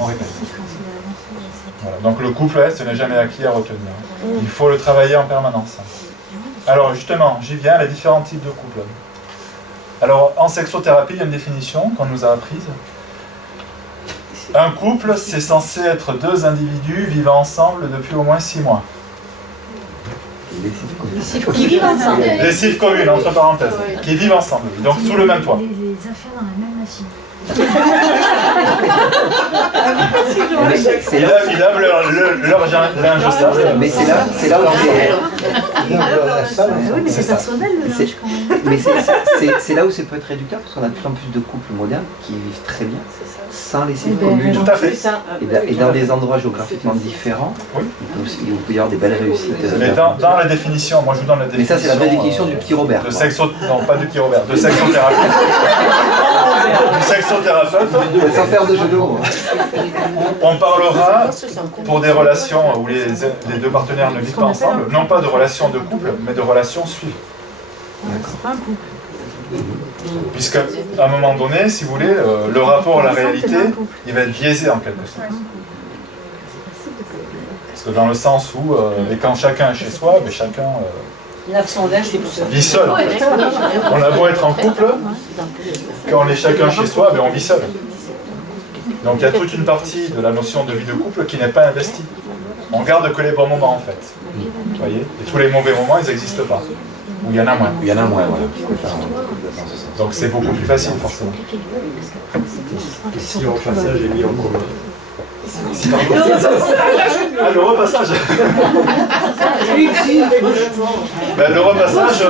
on répète. Voilà. Donc le couple, ce n'est jamais acquis à retenir. Il faut le travailler en permanence. Alors justement, j'y viens, les différents types de couples. Alors en sexothérapie, il y a une définition qu'on nous a apprise. Un couple, c'est censé être deux individus vivant ensemble depuis au moins 6 mois. Qui vivent ensemble. Lessive commune, entre parenthèses. Qui vivent ensemble, donc sous le même toit. Les affaires dans la même machine. Il a leur linge sale. Mais c'est là où Oui, mais c'est personnel le linge quand même. Mais c'est là où c'est peut être réducteur, parce qu'on a de plus en plus de couples modernes qui vivent très bien, sans lessive commune. Tout à fait. Et dans des endroits géographiquement différents, Oui. il peut y avoir des belles réussites. Mais dans la définition, moi je vous donne la Mais définition. ça, c'est la vraie définition du petit Robert. De non, pas du petit Robert, de sexothérapeute. Du sexothérapeute. Sans faire de jeu de mots. On parlera pour des relations où les deux partenaires ne vivent pas ensemble, non pas de relations de couple, mais de relations suivies. C'est pas un couple. Puisqu'à un moment donné, si vous voulez, le rapport à la réalité, il va être biaisé en quelque sorte. Parce que dans le sens où, et quand chacun est chez soi, mais chacun vit seul. En fait. On a beau être en couple, quand on est chacun chez soi, on vit seul. Donc il y a toute une partie de la notion de vie de couple qui n'est pas investie. On garde que les bons moments en fait. Vous voyez ? Et tous les mauvais moments, ils n'existent pas. Ou il y en a moins. Il y en a moins, voilà. Donc c'est beaucoup plus facile forcément. Et si le repassage est mis en commun? Ah, le repassage. Le repassage,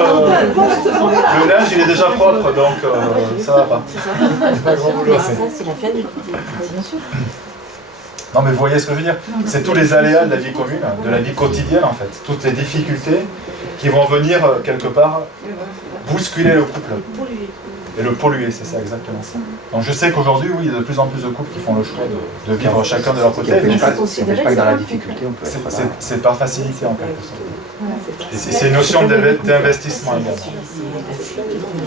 le linge il est déjà propre, donc ça va pas. C'est pas grand boulot. C'est la fin du bien sûr. Non mais vous voyez ce que je veux dire? C'est tous les aléas de la vie commune, de la vie quotidienne en fait. Toutes les difficultés qui vont venir quelque part bousculer le couple. Et le polluer, c'est ça exactement ça. Donc je sais qu'aujourd'hui, oui, il y a de plus en plus de couples qui font le choix de vivre chacun de leur côté. Ça n'empêche pas que dans la difficulté, on peut être... C'est par facilité en quelque sorte. Et c'est une notion d'investissement également.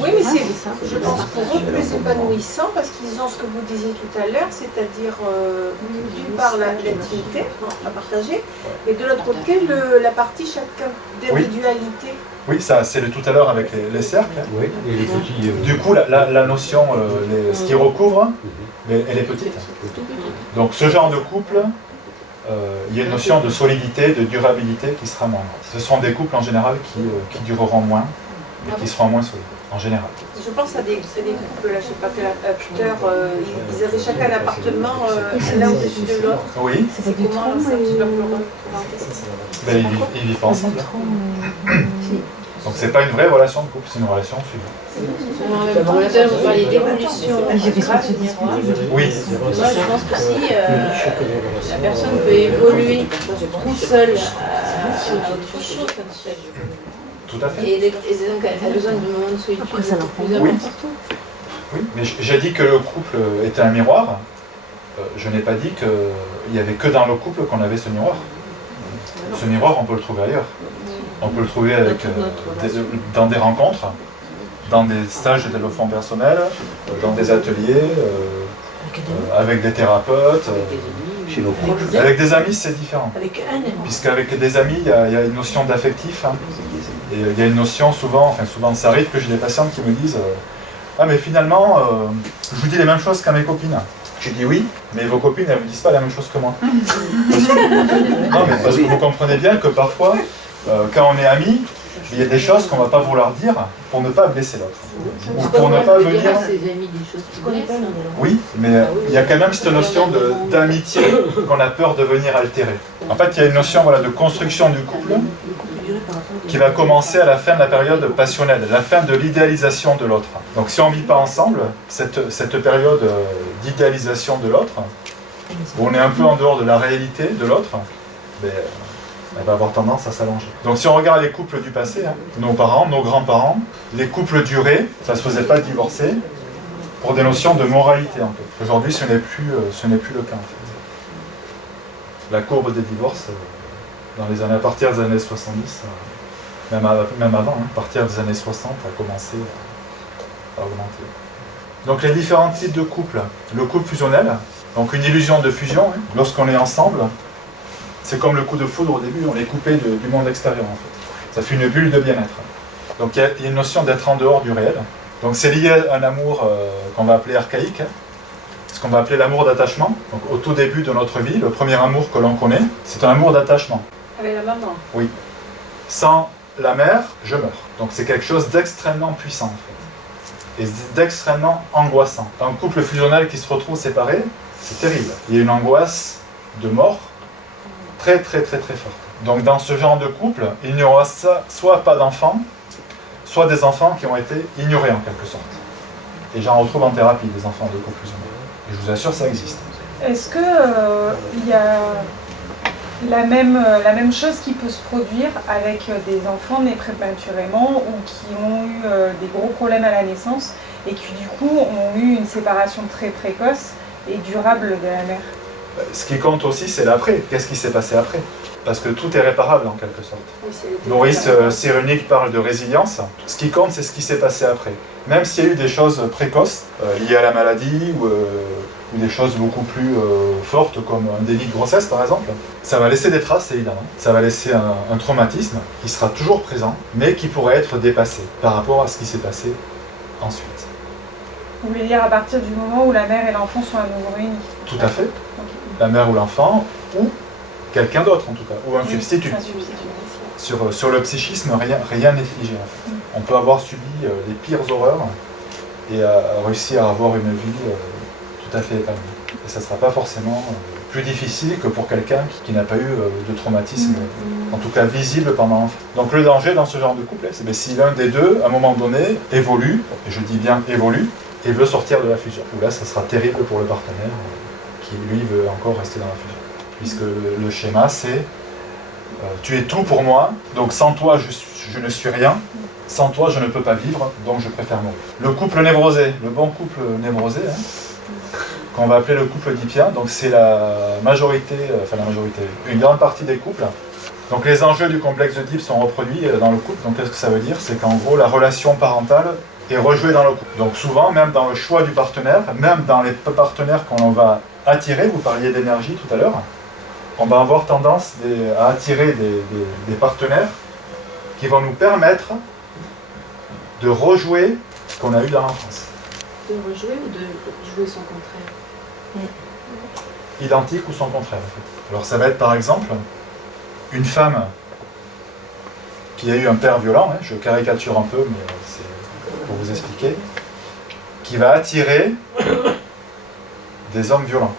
Oui, mais c'est, je pense, pour eux plus épanouissant parce qu'ils ont ce que vous disiez tout à l'heure, c'est-à-dire d'une part l'intimité à partager, et de l'autre côté la partie chacun d'individualité. Oui, ça c'est le tout à l'heure avec les cercles. Oui, et les petits. Du coup, la notion, ce qui recouvre, elle est petite. Donc ce genre de couple, il y a une notion de solidité, de durabilité qui sera moindre. Ce sont des couples en général qui dureront moins, mais qui seront moins solides, en général. Je pense à des couples, là, je sais pas quel acteur, ils avaient chacun un appartement l'un au-dessus de l'autre. Oui. C'est comment ça se leur Ils vivent pas ensemble. Donc c'est pas une vraie relation de couple, c'est une relation suivante. Vous parliez d'évolution. Oui. Moi je pense que si la personne peut évoluer tout seule sur autre chose, tout à fait. et donc elle a besoin de moments de solitude plus importants. Oui, mais j'ai dit que le couple était un miroir. Je n'ai pas dit qu'il n'y avait que dans le couple qu'on avait ce miroir. Ce miroir, on peut le trouver ailleurs. On peut le trouver dans des rencontres, dans des stages de développement personnel, dans des ateliers, avec des thérapeutes. Chez nos proches. Avec des amis, c'est différent. Avec un ami. Puisqu'avec des amis, il y a une notion d'affectif. Hein, et il y a une notion, souvent ça arrive que j'ai des patientes qui me disent ah mais finalement, je vous dis les mêmes choses qu'à mes copines. Je dis oui, mais vos copines, elles ne vous disent pas la même chose que moi. Parce que vous comprenez bien que parfois, quand on est amis, il y a des choses qu'on ne va pas vouloir dire pour ne pas blesser l'autre. Ou pour ne pas venir... Oui, mais il y a quand même cette notion d'amitié qu'on a peur de venir altérer. En fait, il y a une notion de construction du couple qui va commencer à la fin de la période passionnelle, la fin de l'idéalisation de l'autre. Donc si on ne vit pas ensemble, cette période d'idéalisation de l'autre, où on est un peu en dehors de la réalité de l'autre, elle va avoir tendance à s'allonger. Donc si on regarde les couples du passé, nos parents, nos grands-parents, les couples durés, ça ne se faisait pas divorcer pour des notions de moralité en fait. Aujourd'hui, ce n'est plus le cas en fait. La courbe des divorces, à partir des années 70, même avant, à partir des années 60, a commencé à augmenter. Donc les différents types de couples. Le couple fusionnel, Donc une illusion de fusion, hein. Lorsqu'on est ensemble, c'est comme le coup de foudre au début, on est coupé du monde extérieur en fait. Ça fait une bulle de bien-être. Donc il y a une notion d'être en dehors du réel. Donc c'est lié à un amour qu'on va appeler archaïque, hein. Ce qu'on va appeler l'amour d'attachement. Donc au tout début de notre vie, le premier amour que l'on connaît, c'est un amour d'attachement. Avec la maman. Oui. Sans la mère, je meurs. Donc c'est quelque chose d'extrêmement puissant en fait. Et d'extrêmement angoissant. Un couple fusionnel qui se retrouve séparé, c'est terrible. Il y a une angoisse de mort très très très très forte. Donc dans ce genre de couple, il n'y aura soit pas d'enfants, soit des enfants qui ont été ignorés en quelque sorte. Et j'en retrouve en thérapie des enfants de couple fusionnel. Et je vous assure, ça existe. Est-ce qu'il y a la même chose qui peut se produire avec des enfants nés prématurément ou qui ont eu des gros problèmes à la naissance et qui du coup ont eu une séparation très précoce et durable de la mère? Ce qui compte aussi, c'est l'après. Qu'est-ce qui s'est passé après? Parce que tout est réparable en quelque sorte. Oui, Maurice Cyrulnik parle de résilience. Ce qui compte, c'est ce qui s'est passé après. Même s'il y a eu des choses précoces liées à la maladie ou des choses beaucoup plus fortes comme un déni de grossesse par exemple, ça va laisser des traces évidemment. Ça va laisser un traumatisme qui sera toujours présent, mais qui pourrait être dépassé par rapport à ce qui s'est passé ensuite. Vous voulez dire à partir du moment où la mère et l'enfant sont à nouveau réunis? Tout à fait. Okay. La mère ou l'enfant, ou quelqu'un d'autre en tout cas, ou un Oui, substitut. un substitut. Sur le psychisme, rien n'est figé en fait. On peut avoir subi les pires horreurs et réussir à avoir une vie tout à fait épanouie. Et ça ne sera pas forcément plus difficile que pour quelqu'un qui n'a pas eu de traumatisme, en tout cas visible pendant l'enfance. Donc le danger dans ce genre de couple, c'est si l'un des deux, à un moment donné, évolue, et je dis bien évolue, et veut sortir de la fusion. Ou là, ça sera terrible pour le partenaire qui, lui, veut encore rester dans la fusion. Puisque le schéma, c'est tu es tout pour moi, donc sans toi, je ne suis rien. Sans toi, je ne peux pas vivre, donc je préfère mourir. Le couple névrosé, le bon couple névrosé, hein, qu'on va appeler le couple oedipien, donc c'est la majorité, une grande partie des couples. Donc les enjeux du complexe d'Oedipe sont reproduits dans le couple. Donc qu'est-ce que ça veut dire? C'est qu'en gros, la relation parentale est rejouée dans le couple. Donc souvent, même dans le choix du partenaire, même dans les partenaires qu'on va attirer, vous parliez d'énergie tout à l'heure, on va avoir tendance à attirer des partenaires qui vont nous permettre de rejouer ce qu'on a eu dans l'enfance. De rejouer ou de jouer son contraire? Identique ou son contraire en fait. Alors ça va être par exemple une femme qui a eu un père violent, hein, je caricature un peu mais c'est pour vous expliquer, qui va attirer des hommes violents.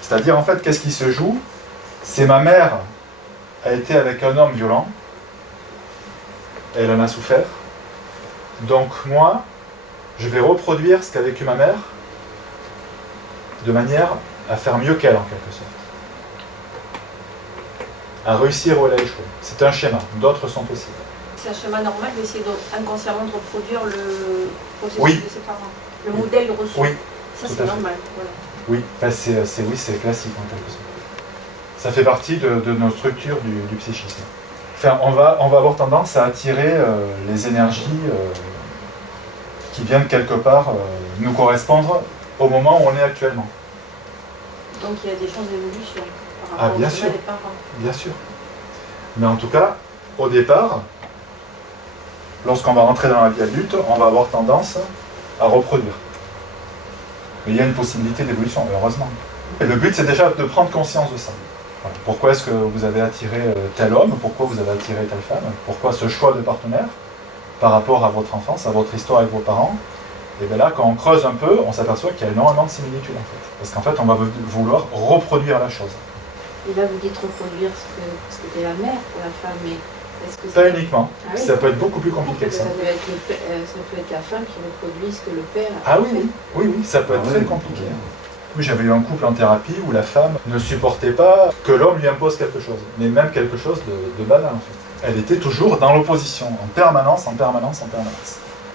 C'est-à-dire en fait qu'est-ce qui se joue? C'est ma mère a été avec un homme violent, elle en a souffert, donc moi je vais reproduire ce qu'a vécu ma mère de manière à faire mieux qu'elle en quelque sorte. À réussir où elle a échoué. C'est un schéma, d'autres sont possibles. C'est un schéma normal d'essayer inconsciemment de reproduire le processus Oui. de ses parents, le modèle reçu. Oui. Ça tout c'est à fait. normal. Voilà. Oui, ben c'est classique en quelque sorte. Ça fait partie de nos structures du psychisme. Enfin, on va avoir tendance à attirer les énergies qui viennent quelque part nous correspondre au moment où on est actuellement. Donc il y a des chances d'évolution par Ah, rapport bien au sûr. schéma des parents. Bien sûr. Mais en tout cas, au départ, lorsqu'on va rentrer dans la vie adulte, on va avoir tendance à reproduire. Mais il y a une possibilité d'évolution, heureusement. Et le but, c'est déjà de prendre conscience de ça. Voilà. Pourquoi est-ce que vous avez attiré tel homme? Pourquoi vous avez attiré telle femme? Pourquoi ce choix de partenaire par rapport à votre enfance, à votre histoire avec vos parents? Et bien là, quand on creuse un peu, on s'aperçoit qu'il y a énormément de similitudes en fait. Parce qu'en fait, on va vouloir reproduire la chose. Et là, vous dites reproduire ce que était la mère pour la femme, mais est-ce que Pas uniquement. Ah oui. Ça peut être beaucoup plus compliqué que ça. Ça peut être la femme qui reproduit ce que le père a Ah fait. oui, oui, ça peut être très compliqué. Oui, j'avais eu un couple en thérapie où la femme ne supportait pas que l'homme lui impose quelque chose, mais même quelque chose de banal en fait. Elle était toujours dans l'opposition, en permanence.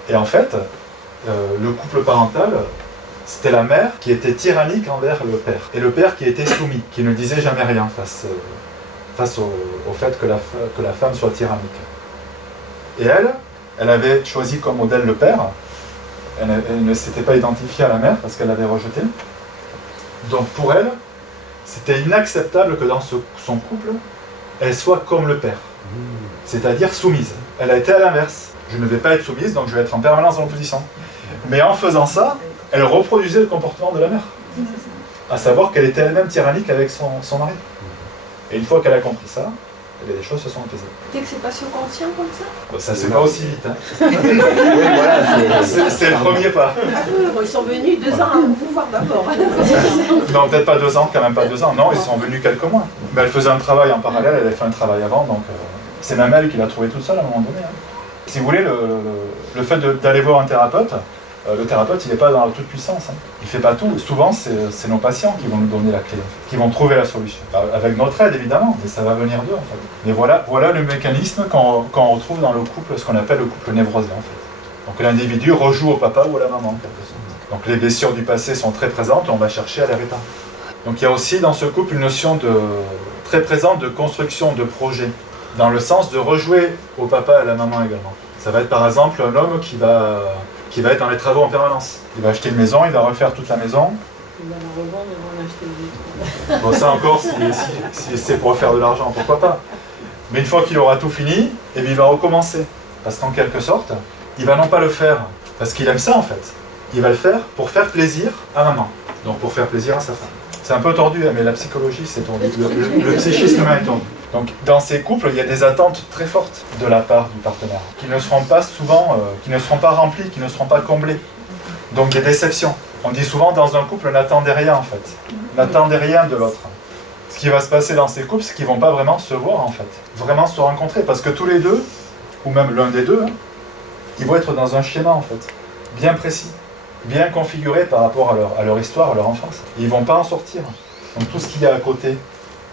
Et en fait, le couple parental, c'était la mère qui était tyrannique envers le père, et le père qui était soumis, qui ne disait jamais rien face au fait que la femme soit tyrannique. Et elle avait choisi comme modèle le père, Elle ne s'était pas identifiée à la mère parce qu'elle l'avait rejetée. Donc pour elle, c'était inacceptable que dans son couple, elle soit comme le père, c'est-à-dire soumise. Elle a été à l'inverse. Je ne vais pas être soumise, donc je vais être en permanence dans l'opposition. Mais en faisant ça, elle reproduisait le comportement de la mère. À savoir qu'elle était elle-même tyrannique avec son mari. Et une fois qu'elle a compris ça, les choses se sont apaisées. Dès que c'est pas conscient comme ça? Bon, ça c'est pas aussi vite. Hein. Oui, voilà, C'est le premier pas. Ah oui, bon, ils sont venus 2 ans avant vous voir d'abord. Non, peut-être pas 2 ans, quand même pas 2 ans. Non, ils sont venus quelques mois. Mais elle faisait un travail en parallèle, elle avait fait un travail avant, donc c'est même elle qui l'a trouvé toute seule à un moment donné. Hein. Si vous voulez, le fait d'aller voir un thérapeute, le thérapeute, il n'est pas dans la toute-puissance. Hein. Il ne fait pas tout. Souvent, c'est nos patients qui vont nous donner la clé, en fait, qui vont trouver la solution. Avec notre aide, évidemment, mais ça va venir d'eux, en fait. Mais voilà le mécanisme qu'on retrouve dans le couple, ce qu'on appelle le couple névrosé, en fait. Donc l'individu rejoue au papa ou à la maman, en quelque sorte. Donc les blessures du passé sont très présentes, on va chercher à les réparer. Donc il y a aussi dans ce couple une notion très présente de construction de projet, dans le sens de rejouer au papa et à la maman également. Ça va être par exemple un homme qui va être dans les travaux en permanence. Il va acheter une maison, il va refaire toute la maison. Il va la revendre et on va acheter le vitre. Bon, ça encore, si c'est pour faire de l'argent, pourquoi pas. Mais une fois qu'il aura tout fini, eh bien, il va recommencer. Parce qu'en quelque sorte, il va non pas le faire parce qu'il aime ça en fait. Il va le faire pour faire plaisir à maman. Donc pour faire plaisir à sa femme. C'est un peu tordu, mais la psychologie c'est tordu. Le psychisme est tordu. Donc dans ces couples, il y a des attentes très fortes de la part du partenaire, qui ne seront pas souvent, qui ne seront pas remplies, qui ne seront pas comblées. Donc des déceptions. On dit souvent dans un couple, n'attendez rien en fait. N'attendez rien de l'autre. Ce qui va se passer dans ces couples, c'est qu'ils ne vont pas vraiment se voir en fait. Vraiment se rencontrer, parce que tous les deux, ou même l'un des deux, hein, ils vont être dans un schéma en fait, bien précis, bien configuré par rapport à leur histoire, à leur enfance. Ils ne vont pas en sortir. Donc tout ce qu'il y a à côté,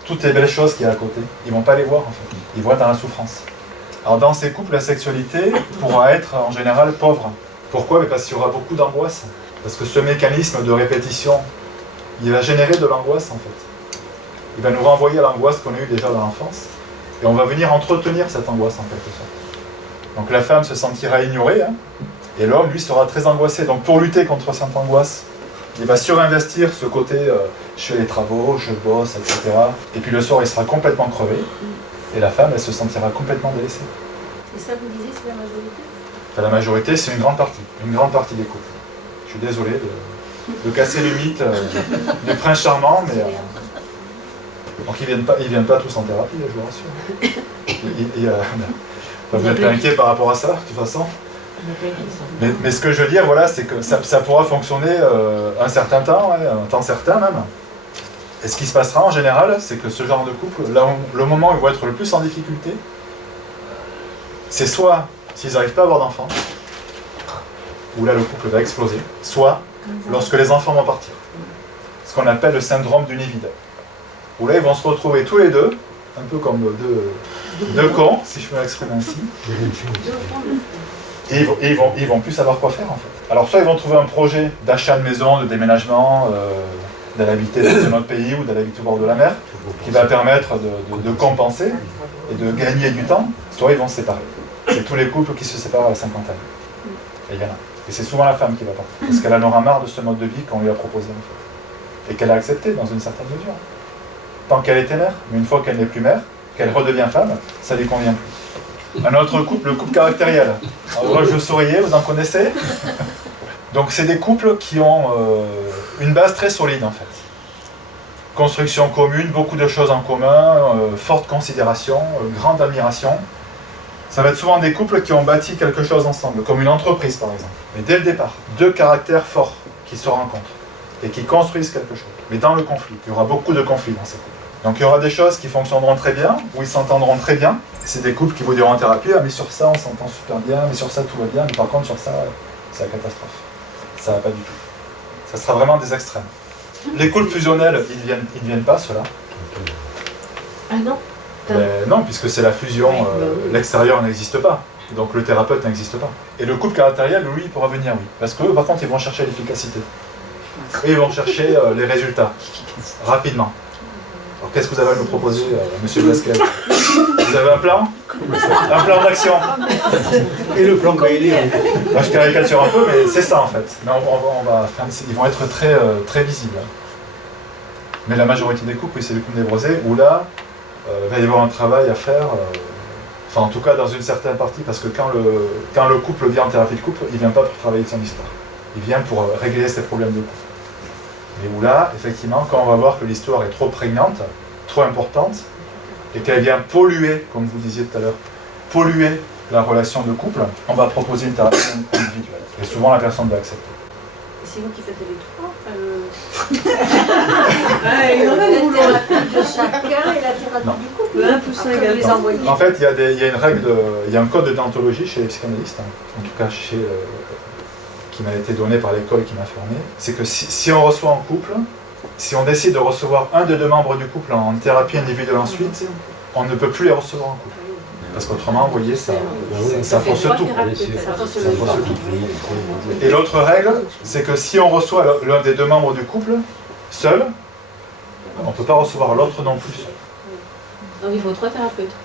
toutes les belles choses qu'il y a à côté, ils ne vont pas les voir en fait. Ils vont être dans la souffrance. Alors dans ces couples, la sexualité pourra être en général pauvre. Pourquoi? Parce qu'il y aura beaucoup d'angoisse. Parce que ce mécanisme de répétition, il va générer de l'angoisse en fait. Il va nous renvoyer à l'angoisse qu'on a eue déjà dans l'enfance. Et on va venir entretenir cette angoisse en quelque sorte. Donc la femme se sentira ignorée, hein, et l'homme, lui, sera très angoissé. Donc pour lutter contre cette angoisse, il va surinvestir ce côté je fais les travaux, je bosse, etc. Et puis le soir, il sera complètement crevé. Et la femme, elle se sentira complètement délaissée. Et ça, vous disiez, c'est la majorité? Enfin, la majorité, c'est une grande partie des couples. Je suis désolé de casser le mythe du prince charmant, mais... donc ils viennent pas tous en thérapie, je vous rassure. Vous n'êtes pas inquiet par rapport à ça, de toute façon. Mais ce que je veux dire, voilà, c'est que ça pourra fonctionner un certain temps, ouais, un temps certain même. Et ce qui se passera en général, c'est que ce genre de couple, là, le moment où ils vont être le plus en difficulté, c'est soit s'ils n'arrivent pas à avoir d'enfants, où là le couple va exploser, soit lorsque les enfants vont partir. Ce qu'on appelle le syndrome du nid vide. Où là ils vont se retrouver tous les deux, un peu comme deux cons, si je peux m'exprimer ainsi. Et ils vont plus savoir quoi faire en fait. Alors soit ils vont trouver un projet d'achat de maison, de déménagement, d'aller habiter dans un autre pays ou d'aller habiter au bord de la mer, qui va permettre de compenser et de gagner du temps, soit ils vont se séparer. C'est tous les couples qui se séparent à la cinquantaine. Et il y en a. Et c'est souvent la femme qui va partir, parce qu'elle en aura marre de ce mode de vie qu'on lui a proposé en fait. Et qu'elle a accepté dans une certaine mesure. Tant qu'elle était mère, mais une fois qu'elle n'est plus mère, qu'elle redevient femme, ça ne lui convient plus. Un autre couple, le couple caractériel. Alors, je souriais, vous en connaissez? Donc c'est des couples qui ont une base très solide en fait. Construction commune, beaucoup de choses en commun, forte considération, grande admiration. Ça va être souvent des couples qui ont bâti quelque chose ensemble, comme une entreprise par exemple. Mais dès le départ, deux caractères forts qui se rencontrent et qui construisent quelque chose. Mais dans le conflit, il y aura beaucoup de conflits dans ces couples. Donc il y aura des choses qui fonctionneront très bien, où ils s'entendront très bien. C'est des couples qui vous diront en thérapie, ah mais sur ça on s'entend super bien, mais sur ça tout va bien, mais par contre sur ça, c'est la catastrophe. Ça va pas du tout. Ça sera vraiment des extrêmes. Les couples fusionnels, ils ne viennent pas ceux-là. Ah non? Non, puisque c'est la fusion, l'extérieur n'existe pas. Donc le thérapeute n'existe pas. Et le couple caractériel, lui, il pourra venir, oui. Parce qu'eux, par contre, ils vont chercher l'efficacité. Et ils vont chercher les résultats, rapidement. Alors qu'est-ce que vous avez à nous proposer, monsieur Blasquez? Vous avez un plan? Un plan d'action. Et le plan Bailey. Moi, je caricature un peu, mais c'est ça en fait. Mais ils vont être très, très visibles. Mais la majorité des couples, oui, c'est les couples névrosés, où là, il va y avoir un travail à faire, enfin en tout cas dans une certaine partie, parce que quand le couple vient en thérapie de couple, il ne vient pas pour travailler son histoire. Il vient pour régler ses problèmes de couple. Mais où là, effectivement, quand on va voir que l'histoire est trop prégnante, trop importante, et qu'elle vient polluer, comme vous disiez tout à l'heure, polluer la relation de couple, on va proposer une thérapie individuelle. Et souvent, la personne va accepter. C'est vous qui faites les trois, il en a le boulot. La thérapie de chacun et la thérapie du couple. Un plus un égale les envoyer. En fait, il y a une règle, il y a un code de déontologie chez les psychanalystes, en tout cas qui m'a été donné par l'école qui m'a formé. C'est que si on reçoit en couple, si on décide de recevoir un des deux membres du couple en thérapie individuelle ensuite, on ne peut plus les recevoir en couple. Parce qu'autrement, vous voyez, ça fausse tout. Et l'autre règle, c'est que si on reçoit l'un des deux membres du couple, seul, on ne peut pas recevoir l'autre non plus. Donc il faut 3 thérapeutes.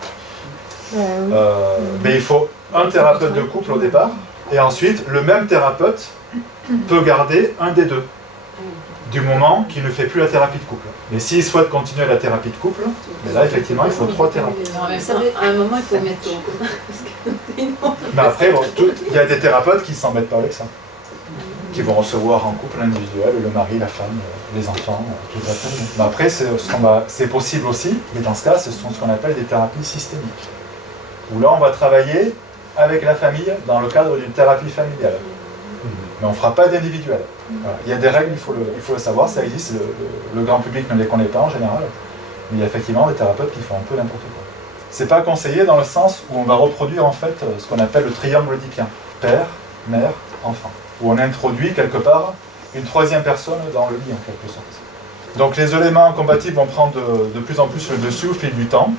Mais il faut un thérapeute de couple au départ, et ensuite, le même thérapeute peut garder un des deux, du moment qu'il ne fait plus la thérapie de couple. Mais s'il souhaite continuer la thérapie de couple, mais là, effectivement, il faut 3 thérapeutes. À un moment, il faut mettre tout. Mais après, il y a des thérapeutes qui ne s'embêtent pas avec ça, qui vont recevoir en couple individuel le mari, la femme, les enfants, toute la famille. Mais après, c'est possible aussi, mais dans ce cas, ce sont ce qu'on appelle des thérapies systémiques, où là, on va travailler avec la famille dans le cadre d'une thérapie familiale. Mais on ne fera pas d'individuel. Voilà. Il y a des règles, il faut le savoir, ça existe, le grand public ne les connaît pas en général, mais il y a effectivement des thérapeutes qui font un peu n'importe quoi. C'est pas conseillé dans le sens où on va reproduire en fait ce qu'on appelle le triangle oedipien, père, mère, enfant, où on introduit quelque part une troisième personne dans le lit en quelque sorte. Donc les éléments compatibles vont prendre de plus en plus le dessus au fil du temps,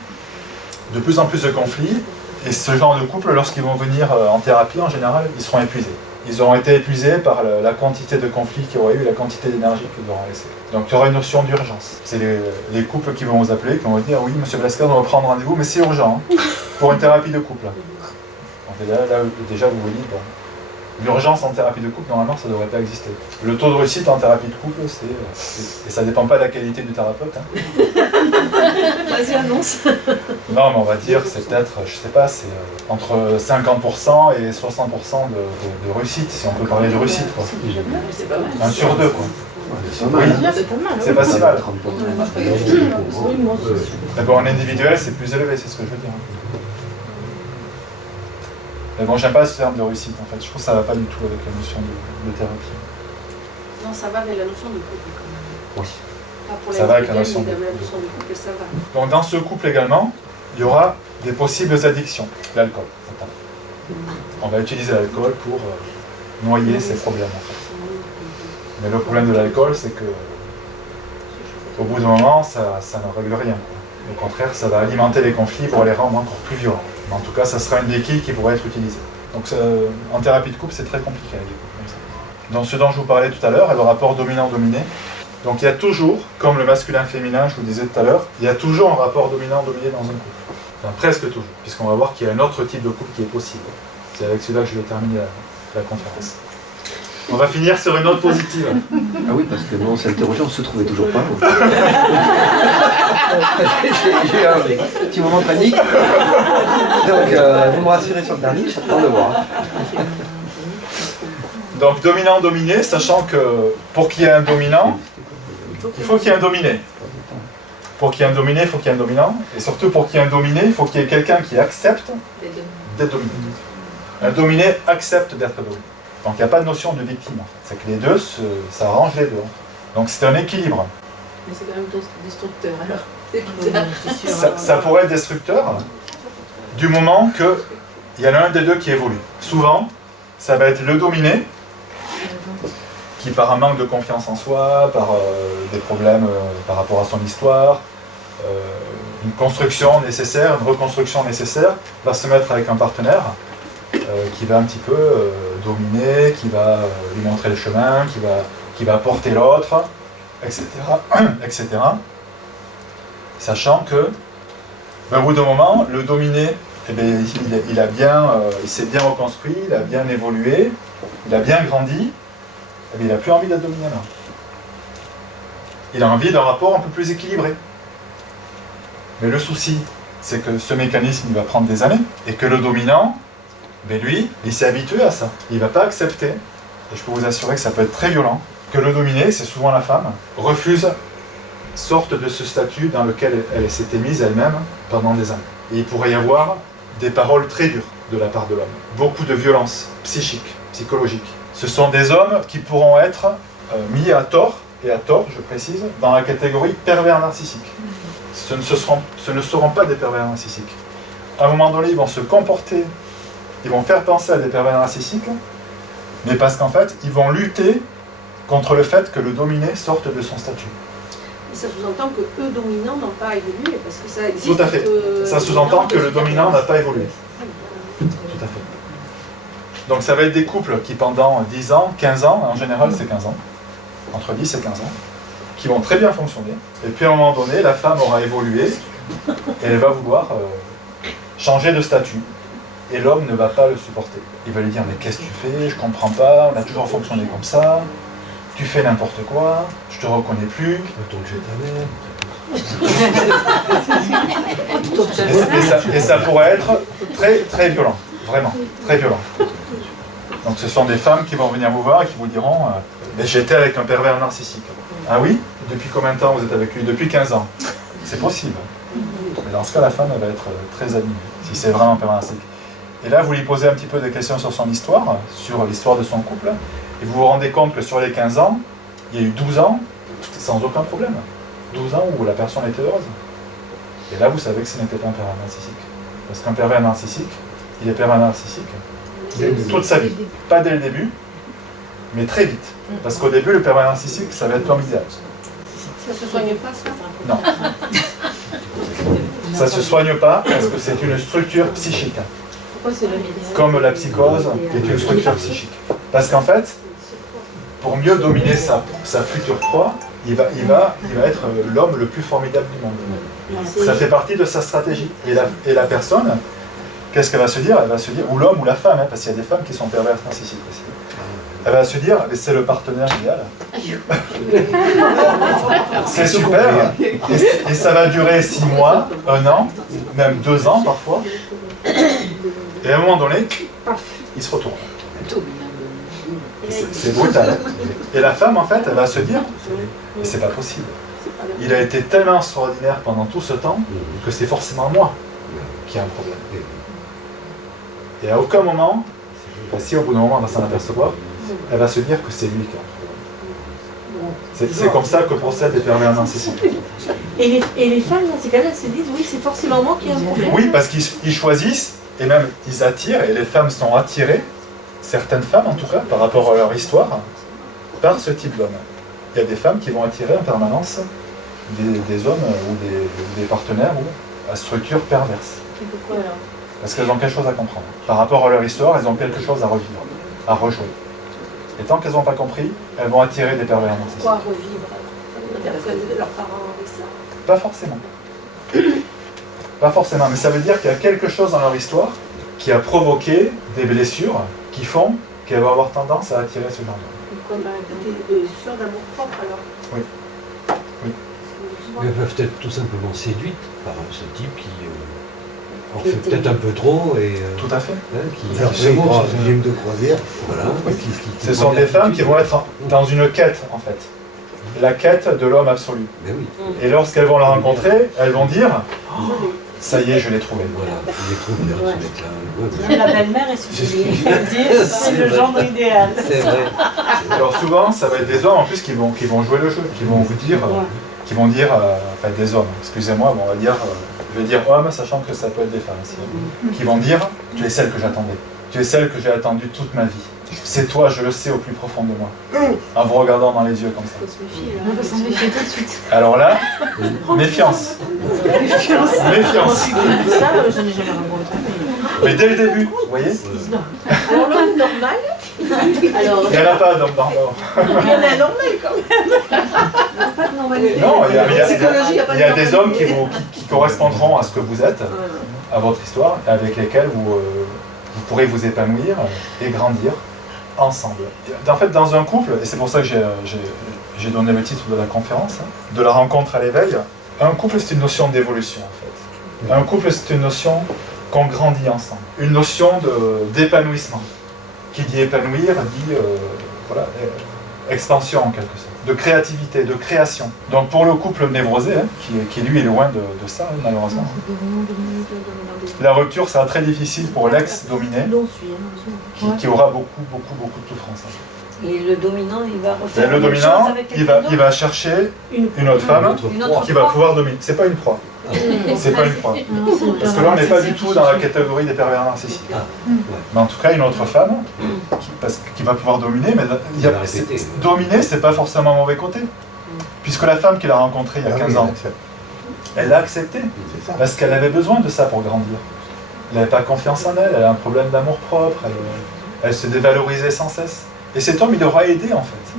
de plus en plus de conflits, et ce genre de couple, lorsqu'ils vont venir en thérapie, en général, ils seront épuisés. Ils auront été épuisés par la quantité de conflits qu'il y aura eu, la quantité d'énergie qu'ils auront laissé. Donc il y aura une notion d'urgence. C'est les couples qui vont vous appeler, qui vont vous dire « Oui, monsieur Blasquer, on va prendre rendez-vous, mais c'est urgent, hein, pour une thérapie de couple. » Donc là, déjà, vous vous dites « Bon, l'urgence en thérapie de couple, normalement, ça ne devrait pas exister. » Le taux de réussite en thérapie de couple, et ça ne dépend pas de la qualité du thérapeute. Hein. Vas-y, annonce. Non, mais on va dire, c'est peut-être, je sais pas, c'est entre 50% et 60% de réussite, si on peut parler de réussite, quoi. C'est pas mal. 1 sur 2, quoi. C'est pas mal. C'est pas si mal. Oui, moi aussi. Mais bon, en individuel, c'est plus élevé, c'est ce que je veux dire. Mais bon, j'aime pas ce terme de réussite, en fait. Je trouve que ça va pas du tout avec la notion de thérapie. Non, ça va avec la notion de couple, quand même. Oui. Pas pour Ça va avec la notion de couple. La notion de couple, ça va. Donc dans ce couple également, il y aura des possibles addictions, l'alcool notamment. On va utiliser l'alcool pour noyer ces problèmes en fait. Mais le problème de l'alcool, c'est que au bout d'un moment, ça ne règle rien, quoi. Au contraire, ça va alimenter les conflits pour les rendre encore plus violents. Mais en tout cas, ça sera une béquille qui pourrait être utilisée. Donc en thérapie de couple, c'est très compliqué avec des couples comme ça. Dans ce dont je vous parlais tout à l'heure, le rapport dominant-dominé, donc il y a toujours, comme le masculin-féminin, je vous disais tout à l'heure, il y a toujours un rapport dominant-dominé dans un couple. Enfin, presque toujours, puisqu'on va voir qu'il y a un autre type de couple qui est possible. C'est avec celui-là que je vais terminer la conférence. On va finir sur une note positive. Ah oui, parce que non, on s'interrogeait, on ne se trouvait toujours pas. J'ai eu un petit moment de panique. Donc, vous me rassurez sur le dernier, j'attends de voir. Donc dominant-dominé, sachant que pour qu'il y ait un dominant, il faut qu'il y ait un dominé. Pour qu'il y ait un dominé, il faut qu'il y ait un dominant. Et surtout, pour qu'il y ait un dominé, il faut qu'il y ait quelqu'un qui accepte d'être dominé. Un dominé accepte d'être dominé. Donc il n'y a pas de notion de victime. C'est que les deux, ça arrange les deux. Donc c'est un équilibre. Mais c'est quand même destructeur alors. Ça pourrait être destructeur du moment qu'il y en a un des deux qui évolue. Souvent, ça va être le dominé qui, par un manque de confiance en soi, par des problèmes par rapport à son histoire, une construction nécessaire, une reconstruction nécessaire, va se mettre avec un partenaire qui va un petit peu dominer, qui va lui montrer le chemin, qui va porter l'autre, etc., etc. Sachant que Mais au bout d'un moment, le dominé, eh bien, il s'est bien reconstruit, il a bien évolué, il a bien grandi, eh bien, il n'a plus envie d'être dominé là. Il a envie d'un rapport un peu plus équilibré. Mais le souci, c'est que ce mécanisme il va prendre des années, et que le dominant, ben lui, il s'est habitué à ça. Il ne va pas accepter, et je peux vous assurer que ça peut être très violent, que le dominé, c'est souvent la femme, refuse, sorte de ce statut dans lequel elle s'était mise elle-même pendant des années. Et il pourrait y avoir des paroles très dures de la part de l'homme. Beaucoup de violence psychique, psychologique. Ce sont des hommes qui pourront être mis à tort, et à tort, je précise, dans la catégorie pervers narcissique. Ce ne seront pas des pervers narcissiques. À un moment donné, ils vont se comporter, ils vont faire penser à des pervers narcissiques, mais parce qu'en fait, ils vont lutter contre le fait que le dominé sorte de son statut. Et ça sous-entend que eux dominants n'ont pas évolué, parce que ça existe. Tout à fait. Ça sous-entend que le dominant n'a pas évolué. Tout à fait. Donc ça va être des couples qui pendant 10 ans, 15 ans, en général c'est 15 ans, entre 10 et 15 ans, qui vont très bien fonctionner. Et puis à un moment donné, la femme aura évolué et elle va vouloir changer de statut. Et l'homme ne va pas le supporter. Il va lui dire, mais qu'est-ce que tu fais? Je comprends pas, on a toujours fonctionné comme ça, tu fais n'importe quoi, je te reconnais plus. Donc j'ai ta mère. Et ça pourrait être très très violent, vraiment, très violent. Donc ce sont des femmes qui vont venir vous voir et qui vous diront mais j'étais avec un pervers narcissique. Ah oui? Depuis combien de temps vous êtes avec lui? Depuis 15 ans. C'est possible. Mais dans ce cas, la femme elle va être très abîmée, si c'est vraiment un pervers narcissique. Et là, vous lui posez un petit peu des questions sur son histoire, sur l'histoire de son couple, et vous vous rendez compte que sur les 15 ans, il y a eu 12 ans sans aucun problème. 12 ans où la personne était heureuse. Et là, vous savez que ce n'était pas un pervers narcissique. Parce qu'un pervers narcissique, il est pervers narcissique toute sa vie. Pas dès le début, mais très vite. Parce qu'au début, le pervers narcissique, ça va être l'homme idéal. Ça se soigne pas, ça? Non. Ça ne se soigne pas parce que c'est une structure psychique. Pourquoi c'est le médecin? Comme la psychose est une structure psychique. Parce qu'en fait, pour mieux dominer sa future proie, il va être l'homme le plus formidable du monde. Ça fait partie de sa stratégie. Et la personne, qu'est-ce qu'elle va se dire? Elle va se dire, ou l'homme ou la femme, hein, parce qu'il y a des femmes qui sont perverses narcissiques aussi. Elle va se dire, c'est le partenaire idéal. C'est super. Et ça va durer 6 mois, 1 an, même 2 ans parfois. Et à un moment donné, il se retourne. C'est brutal. Et la femme, en fait, elle va se dire, mais c'est pas possible. Il a été tellement extraordinaire pendant tout ce temps que c'est forcément moi qui a un problème. Et à aucun moment, si au bout d'un moment on va s'en apercevoir, elle va se dire que c'est lui qui a un problème. C'est comme ça que procèdent les pervers narcissiques. Et les femmes, dans ces cas-là, elles se disent, oui, c'est forcément moi qui ai un problème. Oui, parce qu'ils choisissent, et même ils attirent, et les femmes sont attirées, certaines femmes en tout cas, par rapport à leur histoire, par ce type d'homme. Il y a des femmes qui vont attirer en permanence des hommes ou des partenaires ou à structure perverse. Et pourquoi alors? Parce qu'elles ont quelque chose à comprendre. Par rapport à leur histoire, elles ont quelque chose à revivre, à rejouer. Et tant qu'elles n'ont pas compris, elles vont attirer des pervers narcissiques. Pourquoi revivre? Parce que leurs parents avaient ça? Pas forcément. Pas forcément, mais ça veut dire qu'il y a quelque chose dans leur histoire qui a provoqué des blessures qui font qu'elles vont avoir tendance à attirer ce genre d'homme. Pourquoi des blessures d'amour propre alors? Oui. Oui. Elles peuvent être tout simplement séduites par ce type qui en fait peut-être un peu trop et Tout à fait. qui Alors, c'est bon, un régime de croisière. voilà. Ce sont des femmes qui vont être dans une quête, en fait. La quête de l'homme absolu. Mais oui, Et lorsqu'elles vont la rencontrer, elles vont dire oh, ça y est, je l'ai trouvé. voilà, il est trop bien ce mec-là. Ouais, La belle-mère est suffisante. C'est le genre idéal. c'est vrai. Alors souvent, ça va être des hommes en plus qui vont jouer le jeu, qui vont vous dire, enfin des hommes, excusez-moi, bon, je vais dire hommes, sachant que ça peut être des femmes aussi, qui vont dire tu es celle que j'attendais, tu es celle que j'ai attendue toute ma vie. C'est toi, je le sais au plus profond de moi. En vous regardant dans les yeux comme ça. Faut se méfier, là. On va s'en méfier tout de suite. Alors là, méfiance. Méfiance. Ça, je n'ai jamais rencontré. Mais dès le début, vous voyez, Alors l'homme normal, Alors, il n'y en a pas d'homme dans l'or. il y en a un normal quand même. pas de normalité. Non, il y Psychologie, y a pas a de des hommes qui correspondront à ce que vous êtes, Voilà. à votre histoire, et avec lesquels vous pourrez vous épanouir et grandir ensemble. En fait, dans un couple, et c'est pour ça que j'ai donné le titre de la conférence, hein, de la rencontre à l'éveil, un couple c'est une notion d'évolution en fait. Un couple c'est une notion qu'on grandit ensemble, une notion d'épanouissement. Qui dit épanouir dit voilà, expansion en quelque sorte, de créativité, de création. Donc pour le couple névrosé, hein, qui lui est loin de ça, hein, malheureusement, la rupture sera très difficile pour l'ex-dominé, qui aura beaucoup de souffrance. Et le dominant, il va refaire Et le la même chose dominant, avec il quelqu'un va chercher une autre femme qui va pouvoir dominer. C'est pas une proie. C'est pas une proie. Parce que là, on n'est pas du tout dans la catégorie des pervers narcissiques. Mais en tout cas, une autre femme qui va pouvoir dominer, mais dominer, c'est pas forcément un mauvais côté. Puisque la femme qu'il a rencontrée il y a 15 ans, elle l'a accepté. Parce qu'elle avait besoin de ça pour grandir. Elle n'avait pas confiance en elle, elle a un problème d'amour propre, elle se dévalorisait sans cesse. Et cet homme, il aura aidé en fait.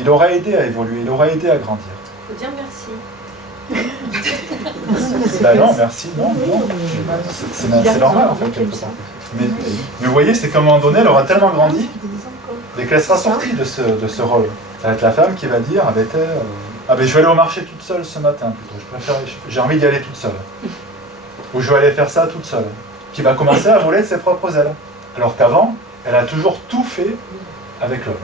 Il aura aidé à évoluer, il aura aidé à grandir. Il faut dire merci. Ben non, merci, non. C'est normal en fait, quelque part. Mais vous voyez, c'est qu'à un moment donné, elle aura tellement grandi et qu'elle sera sortie de ce rôle. Ça va être la femme qui va dire, je vais aller au marché toute seule ce matin plutôt. J'ai envie d'y aller toute seule. Ou je vais aller faire ça toute seule. Qui va commencer à voler de ses propres ailes. Alors qu'avant, elle a toujours tout fait avec l'homme.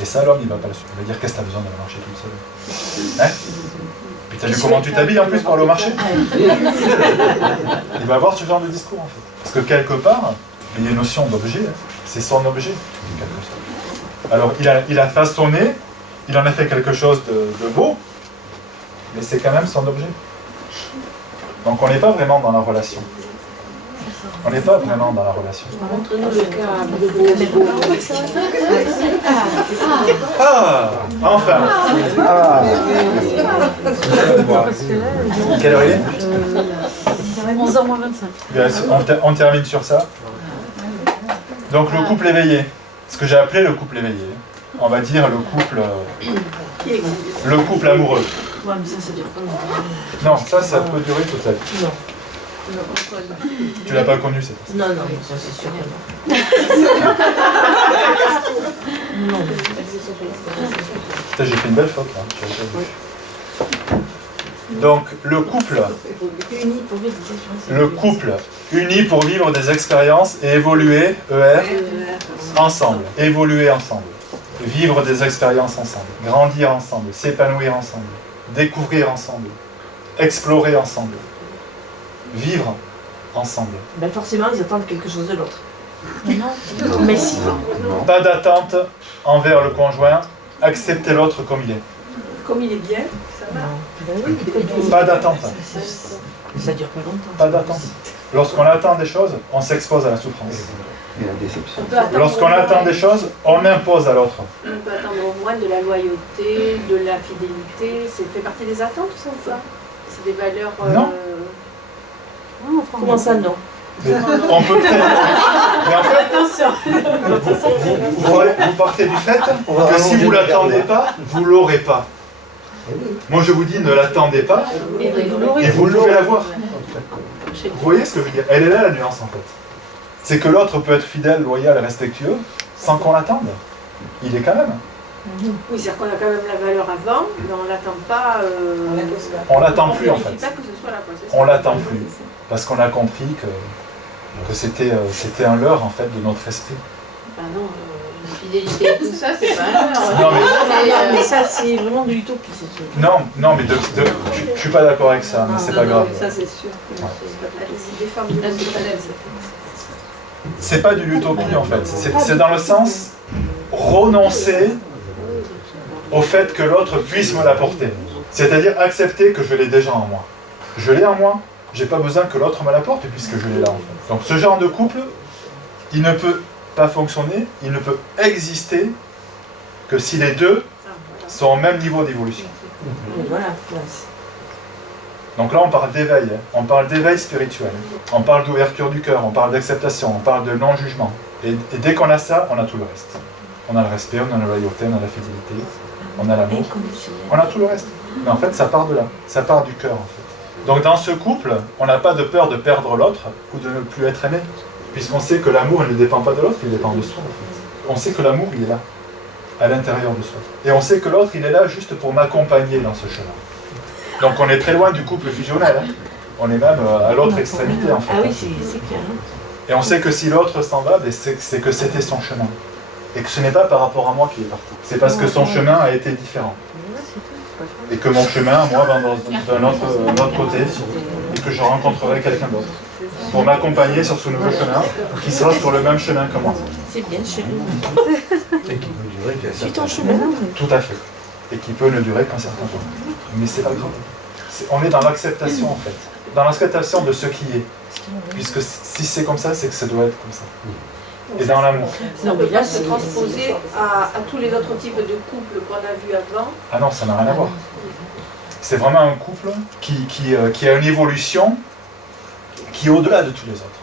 Et ça, l'homme, il va pas le suivre. Il va dire, qu'est-ce que tu as besoin d'aller marcher toute seule, hein? Puis t'as vu comment tu t'habilles en plus pour aller au marché? Il va avoir ce genre de discours en fait. Parce que quelque part, il y a une notion d'objet, hein. C'est son objet, en quelque sorte. Alors il a façonné, il en a fait quelque chose de beau, mais c'est quand même son objet. Donc on n'est pas vraiment dans la relation. On n'est pas vraiment dans la relation. Montre-nous le cas. Ah, enfin. Quelle heure il est 11h moins 25. Bien, on termine sur ça. Donc le couple éveillé, ce que j'ai appelé le couple éveillé, on va dire le couple amoureux. Ouais, mais ça dure pas longtemps. Non, ça peut durer toute la vie. Non. Tu l'as pas connu cette personne? Non, ça c'est sûr que non. Non. Putain, j'ai fait une belle faute là. Donc le couple uni pour vivre des expériences et évoluer, ensemble, évoluer ensemble, vivre des expériences ensemble, grandir ensemble, s'épanouir ensemble, découvrir ensemble, explorer ensemble. Vivre ensemble. Ben forcément, ils attendent quelque chose de l'autre. Non. Mais si. Pas d'attente envers le conjoint, accepter l'autre comme il est. Comme il est bien, ça va. Ben Pas d'attente. Ça dure pas longtemps. Pas d'attente. Lorsqu'on attend des choses, on s'expose à la souffrance. Et la déception. Lorsqu'on attend des choses, on impose à l'autre. On peut attendre au moins de la loyauté, de la fidélité. Ça fait partie des attentes, tout ça ou pas? C'est des valeurs. Non. Comment ça, non? On peut très... Mais en fait, Attention. vous partez du fait que si vous ne l'attendez pas, vous ne l'aurez pas. Moi je vous dis, ne l'attendez pas, et vous pouvez l'avoir. Vous voyez ce que je veux dire? Elle est là la nuance en fait. C'est que l'autre peut être fidèle, loyal et respectueux sans qu'on l'attende. Il est quand même. Oui, c'est-à-dire qu'on a quand même la valeur avant, mais on ne l'attend pas. On l'attend plus en fait. Je ne dis pas que ce soit là, quoi, c'est ça. On l'attend plus. Parce qu'on a compris que c'était un leurre en fait de notre esprit. Bah non, la fidélité et tout ça, c'est pas un leurre. Non, Mais ça, c'est vraiment de l'utopie, c'est sûr. Non, mais je suis pas d'accord avec ça, mais c'est pas grave. Ça, c'est sûr. C'est des formes de C'est pas de l'utopie en fait. C'est dans le sens renoncer au fait que l'autre puisse me l'apporter. C'est-à-dire accepter que je l'ai déjà en moi. Je l'ai en moi, j'ai pas besoin que l'autre me l'apporte puisque je l'ai là en fait. Donc ce genre de couple, il ne peut pas fonctionner, il ne peut exister que si les deux sont au même niveau d'évolution. Voilà. Donc là on parle d'éveil, on parle d'éveil spirituel, on parle d'ouverture du cœur, on parle d'acceptation, on parle de non-jugement. Et dès qu'on a ça, on a tout le reste. On a le respect, on a la loyauté, on a la fidélité, on a l'amour, on a tout le reste. Mais en fait, ça part de là, ça part du cœur en fait. Donc dans ce couple, on n'a pas de peur de perdre l'autre ou de ne plus être aimé, puisqu'on sait que l'amour il ne dépend pas de l'autre, il dépend de soi en fait. On sait que l'amour il est là, à l'intérieur de soi. Et on sait que l'autre il est là juste pour m'accompagner dans ce chemin. Donc on est très loin du couple fusionnel, hein. On est même à l'autre extrémité en fait. Ah oui, c'est clair. Et on sait que si l'autre s'en va, c'est que c'était son chemin. Et que ce n'est pas par rapport à moi qu'il est parti. C'est parce que son chemin a été différent. Et que mon chemin, moi, va d'un autre côté, et que je rencontrerai quelqu'un d'autre. Pour m'accompagner sur ce nouveau chemin, qui sera sur le même chemin que moi. C'est bien, chérie. Et qui peut durer qu'un C'est certain ton chemin. Tout à fait. Et qui peut ne durer qu'un certain temps. Mais c'est pas grave. On est dans l'acceptation en fait. Dans l'acceptation de ce qui est. Puisque si c'est comme ça, c'est que ça doit être comme ça. Et dans l'amour. Ça ne peut pas se transposer à tous les autres types de couples qu'on a vus avant. Ah non, ça n'a rien à voir. C'est vraiment un couple qui a une évolution qui est au-delà de tous les autres.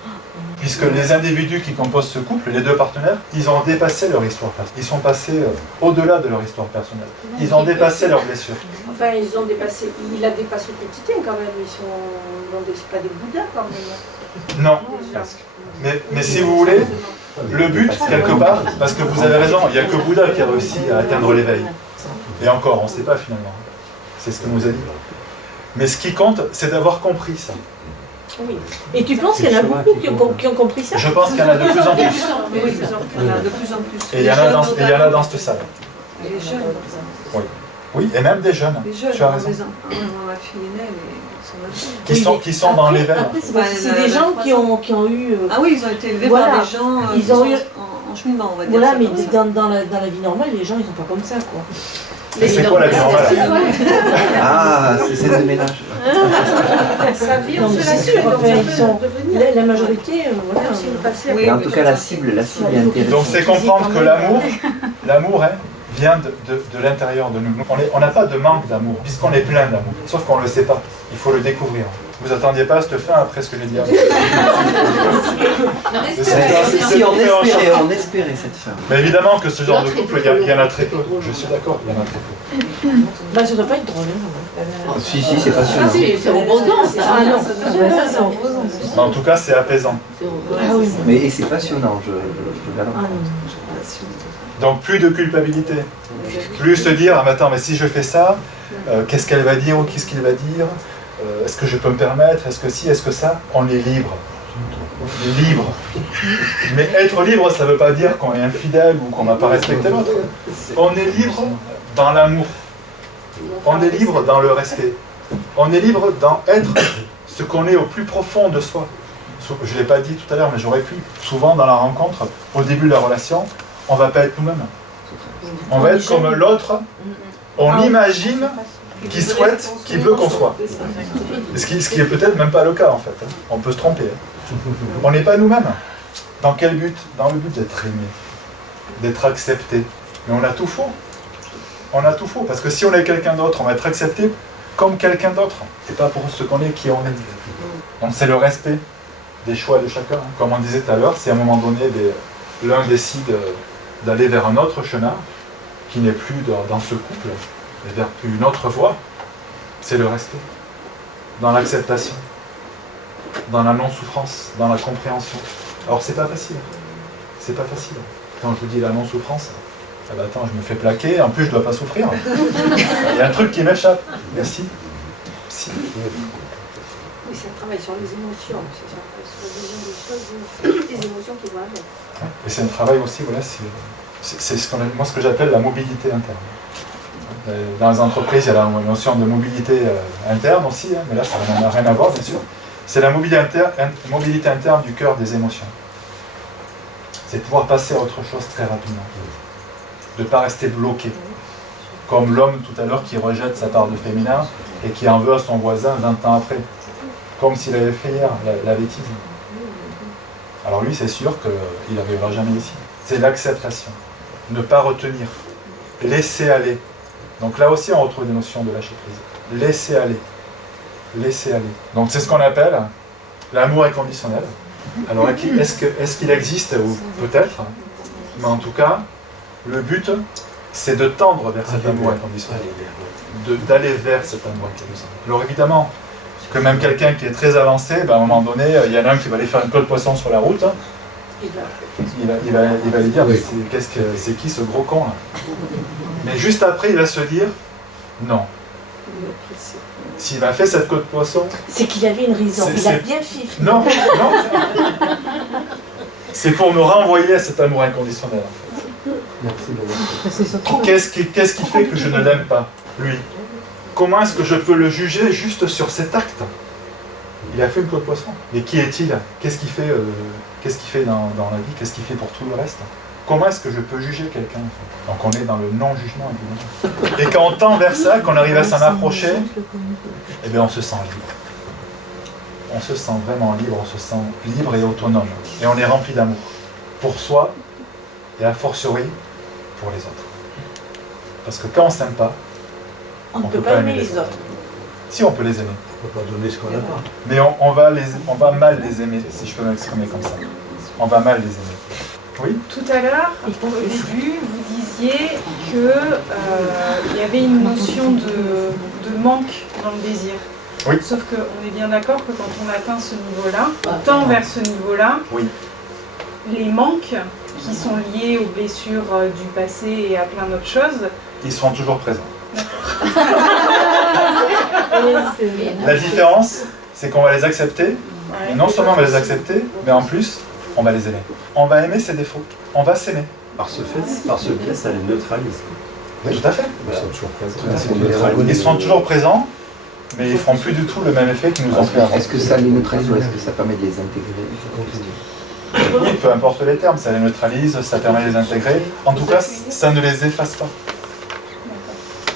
Puisque les individus qui composent ce couple, les deux partenaires, ils ont dépassé leur histoire personnelle. Ils sont passés au-delà de leur histoire personnelle. Ils ont dépassé leurs blessures. Enfin, ils ont dépassé, il a dépassé le quotidien quand même. C'est pas des bouddhas quand même. Non, presque. Mais si vous voulez, le but, quelque part, parce que vous avez raison, il n'y a que Bouddha qui a réussi à atteindre l'éveil. Et encore, on ne sait pas finalement. C'est ce qu'on nous a dit. Mais ce qui compte, c'est d'avoir compris ça. Oui. Et tu penses qu'il y en a beaucoup qui ont compris ça? Je pense qu'il y en a de plus en plus. Oui, il y en a de plus en plus. Et il y en a dans cette salle. Les jeunes. Oui. Oui, et même des jeunes. Les jeunes, tu as raison. ma fille aînée, mais ils sont Qui sont dans l'éveil. Après, c'est des gens qui ont eu... Ah oui, ils ont été élevés voilà. par des gens Ils ont eu... en cheminement, on va dire. Voilà, ça mais comme ça. dans la vie normale, les gens, ils sont pas comme ça, quoi. Et c'est quoi la vie normale? Ah, c'est scène de ménage. Ça vient, Non, mais c'est la c'est sûr, suite, donc enfin, ça ils peut sont... devenir. La majorité, voilà. Oui, Mais en tout cas, la cible est intéressante. Donc c'est comprendre que l'amour vient de l'intérieur de nous. On n'a pas de manque d'amour, puisqu'on est plein d'amour. Sauf qu'on ne le sait pas. Il faut le découvrir. Vous attendiez pas à cette fin après ce que j'ai dit avant. Si on espérait cette fin. Mais évidemment que ce genre de couple, il y en a très peu. Je suis d'accord, il y en a très peu. Bah, ça doit pas être drôle, hein. Si, c'est passionnant. C'est reposant ça. Ah non, ça c'est reposant. Mais en tout cas, c'est apaisant. Ah oui. Mais c'est passionnant, je garantis. Ah non. Donc plus de culpabilité. Plus se dire, ah mais attends, mais si je fais ça, qu'est-ce qu'elle va dire ou qu'est-ce qu'il va dire? Est-ce que je peux me permettre? Est-ce que si? Est-ce que ça? On est libre. Libre. Mais être libre, ça ne veut pas dire qu'on est infidèle ou qu'on ne va pas respecter l'autre. On est libre dans l'amour. On est libre dans le respect. On est libre dans être ce qu'on est au plus profond de soi. Je ne l'ai pas dit tout à l'heure, mais j'aurais pu. Souvent dans la rencontre, au début de la relation, on ne va pas être nous-mêmes. On va être comme l'autre. On imagine qui souhaite, qui veut qu'on soit. Ce qui est peut-être même pas le cas en fait. On peut se tromper. On n'est pas nous-mêmes. Dans quel but? Dans le but d'être aimé, d'être accepté. Mais on a tout faux. On a tout faux. Parce que si on est quelqu'un d'autre, on va être accepté comme quelqu'un d'autre. Et pas pour ce qu'on est, qui on est. Donc c'est le respect des choix de chacun. Comme on disait tout à l'heure, si à un moment donné, l'un décide d'aller vers un autre chemin, qui n'est plus dans ce couple, mais vers une autre voie, c'est le respect. Dans l'acceptation, dans la non-souffrance, dans la compréhension. Alors c'est pas facile. C'est pas facile. Quand je vous dis la non-souffrance, ah bah attends, je me fais plaquer, en plus je dois pas souffrir. Il y a un truc qui m'échappe. Merci. Si. Oui, ça travaille sur les émotions, c'est ça, sur la vision des choses, les émotions qui vont avec. Et c'est un travail aussi, voilà, c'est moi ce que j'appelle la mobilité interne. Dans les entreprises, il y a la notion de mobilité interne aussi, hein, mais là ça n'a rien à voir bien sûr. C'est la mobilité interne du cœur des émotions. C'est pouvoir passer à autre chose très rapidement. De ne pas rester bloqué. Comme l'homme tout à l'heure qui rejette sa part de féminin et qui en veut à son voisin 20 ans après. Comme s'il avait fait hier la bêtise. Alors lui, c'est sûr qu'il n'arrivera jamais ici. C'est l'acceptation. Ne pas retenir. Laisser aller. Donc là aussi, on retrouve des notions de lâcher prise. Laisser aller. Laisser aller. Donc c'est ce qu'on appelle l'amour inconditionnel. Alors est-ce qu'il existe? Ou peut-être. Mais en tout cas, Le but, c'est de tendre vers cet amour inconditionnel, d'aller vers cet amour inconditionnel. Alors évidemment, que même quelqu'un qui est très avancé, ben, à un moment donné, il y en a un qui va aller faire une queue de poisson sur la route, hein. Il va lui dire, c'est qui ce gros con là? Mais juste après, il va se dire, non. S'il a fait cette queue de poisson... C'est qu'il avait une raison, il a bien fait. Non, non. C'est pour me renvoyer à cet amour inconditionnel. En fait. Qu'est-ce qui fait que je ne l'aime pas, lui? Comment est-ce que je peux le juger juste sur cet acte? Il a fait une queue de poisson. Mais qui est-il? Qu'est-ce qu'il fait, dans la vie? Qu'est-ce qu'il fait pour tout le reste? Comment est-ce que je peux juger quelqu'un en fait? Donc on est dans le non-jugement, évidemment. Et quand on tend vers ça, qu'on arrive à s'en approcher, eh bien on se sent libre. On se sent vraiment libre, on se sent libre et autonome. Et on est rempli d'amour. Pour soi, et a fortiori pour les autres. Parce que quand on ne s'aime pas, on ne peut pas aimer les autres. Si, on peut les aimer. On ne peut pas donner ce qu'on n'a pas. Mais on va mal les aimer, si je peux m'exprimer comme ça. On va mal les aimer. Oui. Tout à l'heure, au début, vous disiez qu'il y avait une notion de manque dans le désir. Oui. Sauf qu'on est bien d'accord que quand on atteint ce niveau-là, on tend vers ce niveau-là, oui. Les manques qui sont liés aux blessures du passé et à plein d'autres choses, ils seront toujours présents. La différence, c'est qu'on va les accepter, et non seulement on va les accepter, mais en plus, on va les aimer. On va aimer ses défauts, on va s'aimer. Par ce biais, ça les neutralise. Oui. Tout à fait. Ils sont toujours présents. Ils seront toujours présents, mais ils ne feront plus du tout le même effet qu'ils nous ont fait avant. Est-ce que ça les neutralise ou est-ce que ça permet de les intégrer? Oui, peu importe les termes, ça les neutralise, ça permet de les intégrer. En tout cas, ça ne les efface pas.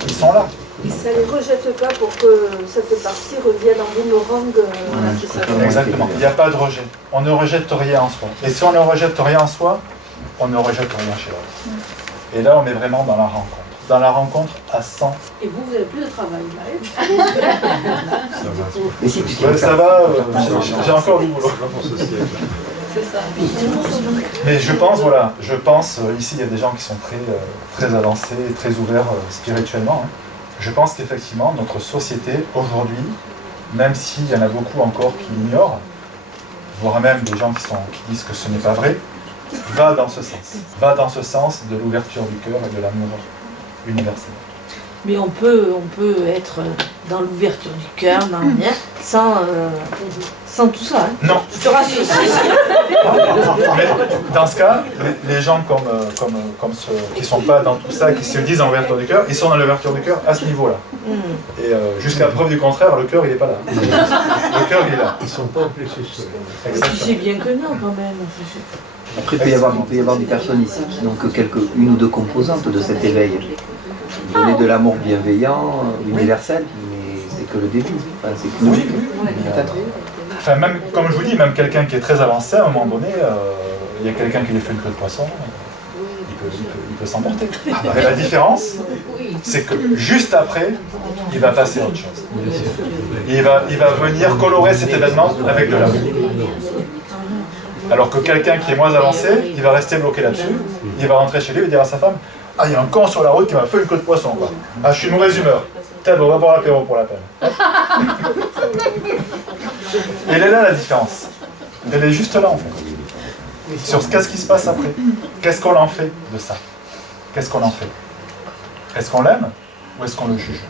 Ils sont là. Et ça ne les rejette pas pour que cette partie revienne en boomerang. Exactement, il n'y a pas de rejet. On ne rejette rien en soi. Et si on ne rejette rien en soi, on ne rejette rien chez l'autre. Et là, on est vraiment dans la rencontre. Dans la rencontre à 100. Et vous n'avez plus de travail. Ça va, j'ai encore du boulot. Mais je pense, ici il y a des gens qui sont très avancés, très ouverts spirituellement. Hein. Je pense qu'effectivement, notre société, aujourd'hui, même s'il y en a beaucoup encore qui l'ignorent, voire même des gens qui disent que ce n'est pas vrai, va dans ce sens. Va dans ce sens de l'ouverture du cœur et de l'amour universel. Mais on peut être dans l'ouverture du cœur, sans tout ça. Hein. Non. Je te rassure. Mais dans ce cas, les gens comme ceux qui ne sont pas dans tout ça, qui se disent en ouverture du cœur, ils sont dans l'ouverture du cœur à ce niveau-là. Et jusqu'à preuve du contraire, le cœur il n'est pas là. Le cœur il est là. Ils ne sont pas en plexus. Tu sais bien que non quand même. Après, il peut y avoir des personnes ici qui n'ont que une ou deux composantes de cet éveil. Donner de l'amour bienveillant, universel, mais c'est que le début. Enfin, c'est que oui. Peut-être. Enfin, même, comme je vous dis, même quelqu'un qui est très avancé, à un moment donné, il y a quelqu'un qui lui fait une queue de poisson, il peut s'emporter. Et la différence, c'est que juste après, il va passer à autre chose. Et il va venir colorer cet événement avec de l'amour. Alors que quelqu'un qui est moins avancé, il va rester bloqué là-dessus, il va rentrer chez lui et dire à sa femme: ah, il y a un con sur la route qui m'a fait une queue de poisson, quoi. Ah, je suis de mauvaise humeur. Tiens, on va boire l'apéro pour la peine. Et elle est là la différence. Elle est juste là en fait. Sur qu'est-ce qui se passe après. Qu'est-ce qu'on en fait de ça? Qu'est-ce qu'on en fait? Est-ce qu'on l'aime ou est-ce qu'on le juge?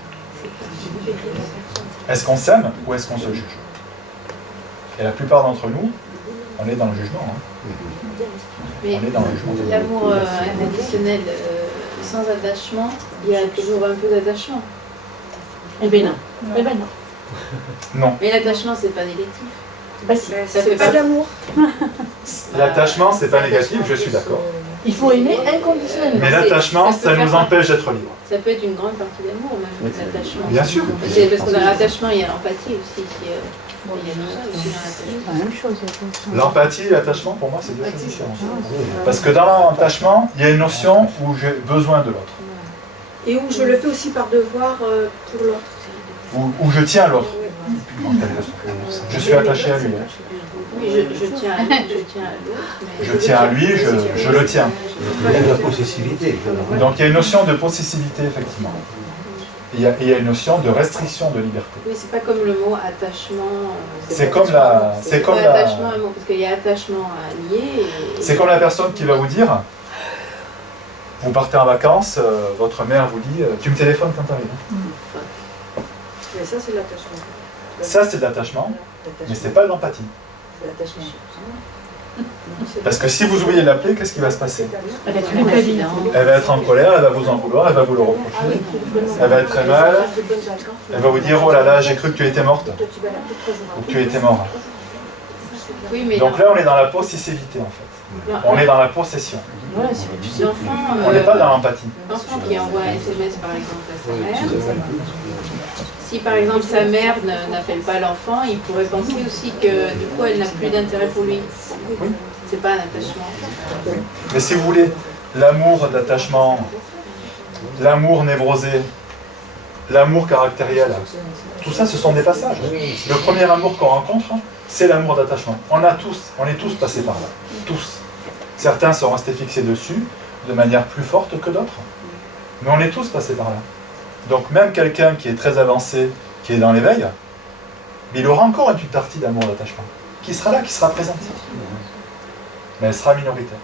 Est-ce qu'on s'aime ou est-ce qu'on se juge? Et la plupart d'entre nous, on est dans le jugement. Hein. Mais l'amour inconditionnel sans attachement, il y a toujours un peu d'attachement. Eh bien non. Eh bien non. Non. Mais l'attachement, c'est pas négatif. Bah si. Ça fait pas l'amour. L'attachement, c'est pas négatif, je suis d'accord. Il faut aimer inconditionnellement. Mais l'attachement, ça nous empêche d'être libre. Ça peut être une grande partie d'amour, même l'attachement. Bien sûr. Parce que dans l'attachement, il y a l'empathie aussi. Il y a tout ça aussi dans l'attachement. L'empathie et l'attachement, pour moi, c'est deux choses différentes. Parce que dans l'attachement, il y a une notion où j'ai besoin de l'autre. Et où je le fais aussi par devoir pour l'autre. Où je tiens à l'autre. Je suis attaché à lui. Oui, puis je tiens à l'autre. Je tiens à lui, je le tiens. Il y a de la possessivité. Donc il y a une notion de possessivité, effectivement. Il y a une notion de restriction de liberté. Oui, c'est pas comme le mot attachement. C'est comme la... C'est comme attachement, un mot, parce qu'il y a attachement à lier. C'est comme la personne qui va vous dire, vous partez en vacances, votre mère vous dit, tu me téléphones quand tu arrives. Mais ça, c'est l'attachement. Ça, c'est de l'attachement, mais c'est pas de l'empathie. C'est l'attachement. Parce que si vous oubliez de l'appeler, qu'est-ce qui va se passer? Elle va être culpabilité. Elle va être en colère, elle va vous en vouloir, elle va vous le reprocher. Elle va être très mal, elle va vous dire, oh là là, j'ai cru que tu étais morte, ou que tu étais mort. Oui, mais Donc là, on est dans la possessivité, en fait. On est dans la possession. voilà, c'est l'enfant. On n'est pas dans l'empathie. L'enfant qui envoie un SMS par exemple à sa mère, si par exemple sa mère n'appelle pas l'enfant, il pourrait penser aussi que du coup elle n'a plus d'intérêt pour lui. C'est pas un attachement. Mais si vous voulez, l'amour d'attachement, l'amour névrosé, l'amour caractériel, tout ça ce sont des passages. Le premier amour qu'on rencontre, c'est l'amour d'attachement. On est tous passés par là. Tous. Certains sont restés fixés dessus de manière plus forte que d'autres. Mais on est tous passés par là. Donc même quelqu'un qui est très avancé, qui est dans l'éveil, il aura encore une petite partie d'amour d'attachement, qui sera là, qui sera présente. Mais elle sera minoritaire.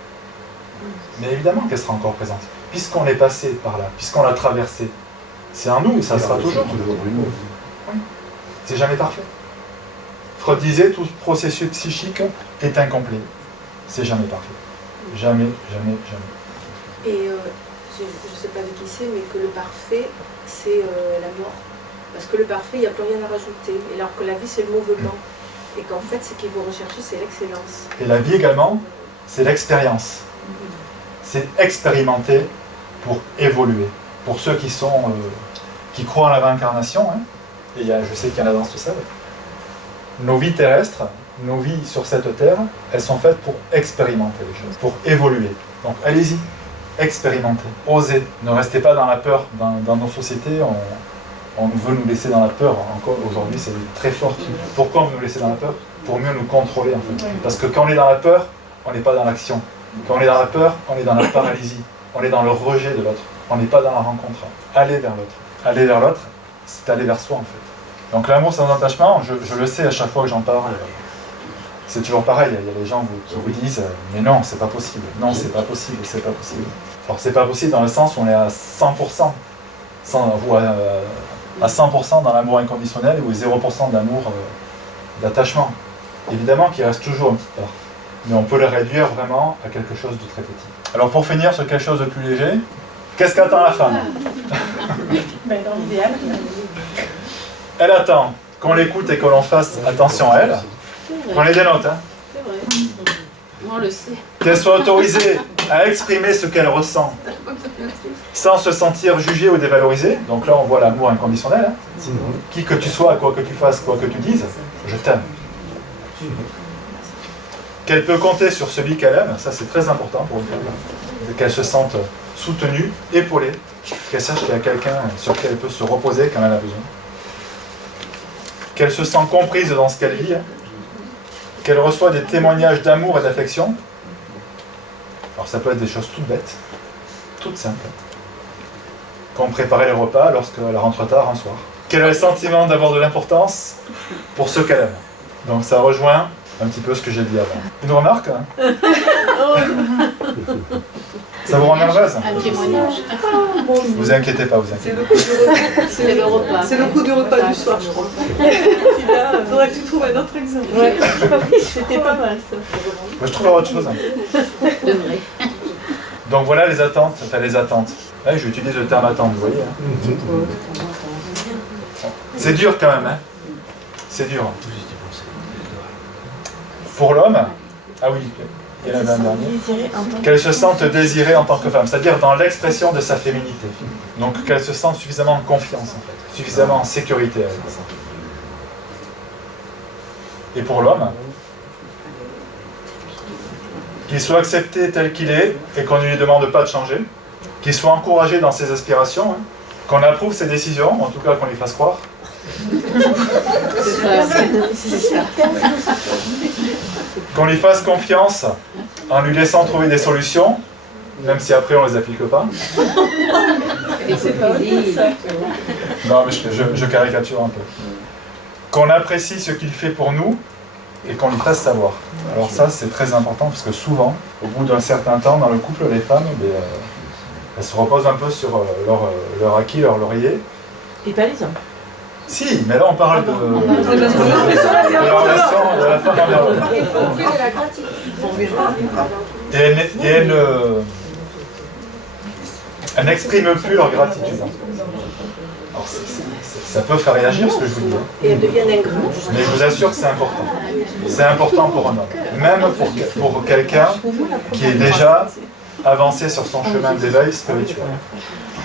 Mais évidemment qu'elle sera encore présente, puisqu'on est passé par là, puisqu'on l'a traversé. C'est en nous et ça sera toujours. Oui. C'est jamais parfait. Freud disait, tout processus psychique est incomplet. C'est jamais parfait. Jamais, jamais, jamais. Et je ne sais pas de qui c'est, mais que le parfait, c'est la mort. Parce que le parfait, il n'y a plus rien à rajouter. Et alors que la vie, c'est le mouvement. Et qu'en fait, ce qu'il faut rechercher, c'est l'excellence. Et la vie également, c'est l'expérience. C'est expérimenter pour évoluer. Pour ceux qui croient en la réincarnation, hein, et je sais qu'il y en a dans tout ça, nos vies terrestres, nos vies sur cette terre, elles sont faites pour expérimenter les choses, pour évoluer. Donc allez-y, expérimentez, osez. Ne restez pas dans la peur. Dans nos sociétés, on veut nous laisser dans la peur. Encore aujourd'hui, c'est très fort. Pourquoi on veut nous laisser dans la peur? Pour mieux nous contrôler, en fait. Parce que quand on est dans la peur, on n'est pas dans l'action. Quand on est dans la peur, on est dans la paralysie. On est dans le rejet de l'autre. On n'est pas dans la rencontre. Allez vers l'autre. Aller vers l'autre, c'est aller vers soi, en fait. Donc l'amour sans attachement, je le sais à chaque fois que j'en parle. C'est toujours pareil, il y a des gens qui vous disent « mais non, c'est pas possible, non, c'est pas possible, c'est pas possible ». Alors c'est pas possible dans le sens où on est à 100%, à 100% dans l'amour inconditionnel ou 0% d'amour, d'attachement. Évidemment qu'il reste toujours une petite part, mais on peut le réduire vraiment à quelque chose de très petit. Alors pour finir sur quelque chose de plus léger, qu'est-ce qu'attend la femme? Ben, dans l'idéal. Elle attend qu'on l'écoute et que l'on fasse attention à elle. Prenez des notes, hein. C'est vrai. On le sait. Qu'elle soit autorisée à exprimer ce qu'elle ressent sans se sentir jugée ou dévalorisée. Donc là, on voit l'amour inconditionnel. Hein. Qui que tu sois, quoi que tu fasses, quoi que tu dises, je t'aime. Qu'elle peut compter sur celui qu'elle aime, ça c'est très important pour une femme. Qu'elle se sente soutenue, épaulée, qu'elle sache qu'il y a quelqu'un sur qui elle peut se reposer quand elle a besoin. Qu'elle se sent comprise dans ce qu'elle vit. Hein. Qu'elle reçoit des témoignages d'amour et d'affection. Alors ça peut être des choses toutes bêtes, toutes simples. Comme préparer les repas lorsqu'elle rentre tard un soir. Qu'elle a le sentiment d'avoir de l'importance pour ceux qu'elle aime. Donc ça rejoint un petit peu ce que j'ai dit avant. Une remarque hein. Ça vous rend nerveuse? Un témoignage. Vous inquiétez pas, vous inquiétez pas. C'est le repas. C'est le coup du repas du soir, je crois. Il faudrait que tu trouves un autre exemple. Ouais. C'était pas mal ça. Moi je trouve autre chose. Hein. Devrait. Donc voilà les attentes, enfin les attentes. Là, j'utilise le terme attente, vous voyez. Hein. C'est dur quand même, hein. C'est dur. Pour l'homme, ah oui, il y en avait un dernier, qu'elle se sente désirée en tant que femme, c'est-à-dire dans l'expression de sa féminité. Donc qu'elle se sente suffisamment en confiance, en fait, suffisamment en sécurité avec ça. Et pour l'homme, qu'il soit accepté tel qu'il est et qu'on ne lui demande pas de changer, qu'il soit encouragé dans ses aspirations, hein, qu'on approuve ses décisions, en tout cas qu'on lui fasse croire. C'est ça. qu'on lui fasse confiance en lui laissant trouver des solutions, même si après on ne les applique pas. C'est pas ça. Non, mais je caricature un peu. Qu'on apprécie ce qu'il fait pour nous et qu'on lui fasse savoir. Alors ça, c'est très important parce que souvent, au bout d'un certain temps, dans le couple, les femmes, elles se reposent un peu sur leur acquis, leur laurier. Et pas les hommes. Si, mais là on parle de la relation de la femme envers l'homme. Et elles n'expriment plus leur gratitude. Alors ça peut faire réagir ce que je vous dis. Et elles deviennent ingrates. Mais je vous assure que c'est important. C'est important pour un homme. Même pour quelqu'un qui est déjà avancé sur son chemin d'éveil spirituel.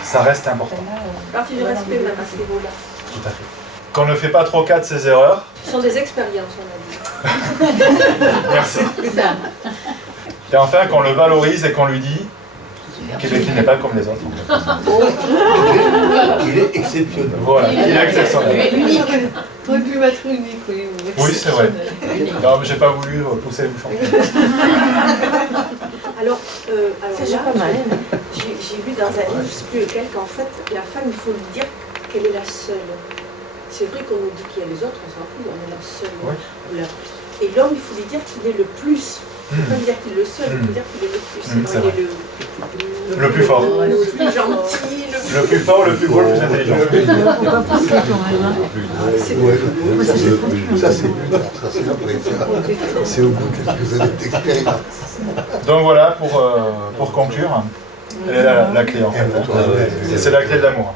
Ça reste important. Partie du respect même à ce niveau-là. Tout à fait. Qu'on ne fait pas trop cas de ses erreurs. Ce sont des expériences, on a dit. Merci. Et enfin, qu'on le valorise et qu'on lui dit qu'il n'est pas comme les autres. Il est exceptionnel. Voilà, il est exceptionnel. Unique. T'aurais pu mettre unique, oui. Oui, c'est vrai. Non, mais j'ai pas voulu pousser le bouchon. Alors C'est déjà là, pas mal. j'ai vu dans un livre, je ne sais plus lequel, qu'en fait, la femme, il faut lui dire qu'elle est la seule. C'est vrai qu'on nous dit qu'il y a les autres, on s'en fout, on est la seule. Oui. Et l'homme, il faut lui dire qu'il est le plus. Il ne faut pas lui dire qu'il est le seul, il faut dire qu'il est le plus. C'est Il vrai. est Le plus fort. le plus gentil, Le plus fort, le plus beau, le plus intelligent. Ouais, ça c'est plus tard, ça c'est après. C'est au bout de quelques années d'expérience. Donc voilà, pour conclure, elle est la clé en fait. C'est la clé de l'amour.